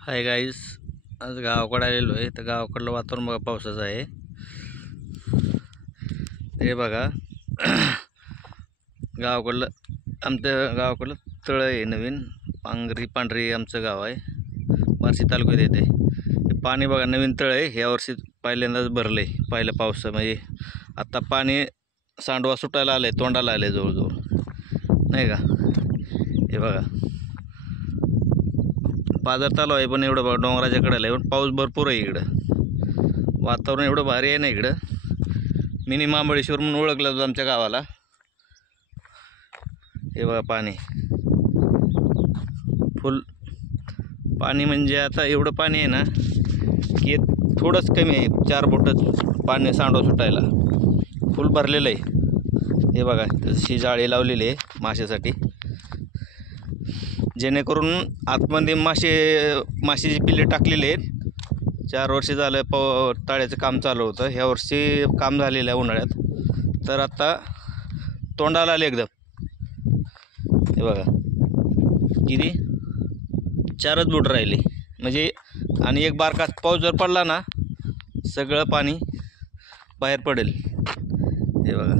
Hi guys, आज गावाकडे आलेलो आहे. तर गावाकडलं वातावरण बघा, पावसाचं आहे. हे बघा गावाकडलं आमच्या गावाकडलं तळ आहे नवीन. पांढरी आमचं गाव आहे, बार्शी तालुक्यात येते. हे पाणी बघा, नवीन तळ आहे. ह्या वर्षी पहिल्यांदाच भरले पहिल्या पावसा. म्हणजे आता पाणी सांडवा सुटायला आलं आहे, तोंडाला आलं आहे जवळजवळ, नाही का. हे बघा बाजार चालू आहे, पण एवढं बघा डोंगराच्या कडेला आहे, पण पाऊस भरपूर आहे इकडं. वातावरण एवढं भारी आहे ना इकडं. मिनी महाबळेश्वर म्हणून ओळखलं जातं आमच्या गावाला. हे बघा पाणी फुल पाणी, म्हणजे आता एवढं पाणी आहे ना की थोडंच कमी आहे, 4 बोटच पाणी सांडवा सुटायला. फुल भरलेलं आहे. हे बघा तशी जाळी लावलेली आहे माशासाठी, जेणेकरून आतमध्ये माशीची पिल्ले टाकलेली आहेत. 4 वर्ष झालं तळ्याचं काम चालू होतं. ह्या वर्षी काम झालेलं आहे उन्हाळ्यात, तर आता तोंडाला आले एकदम. हे बघा किती 4च बोट राहिले, म्हणजे आणि एक बारका पाऊस जर पडला ना सगळं पाणी बाहेर पडेल. हे बघा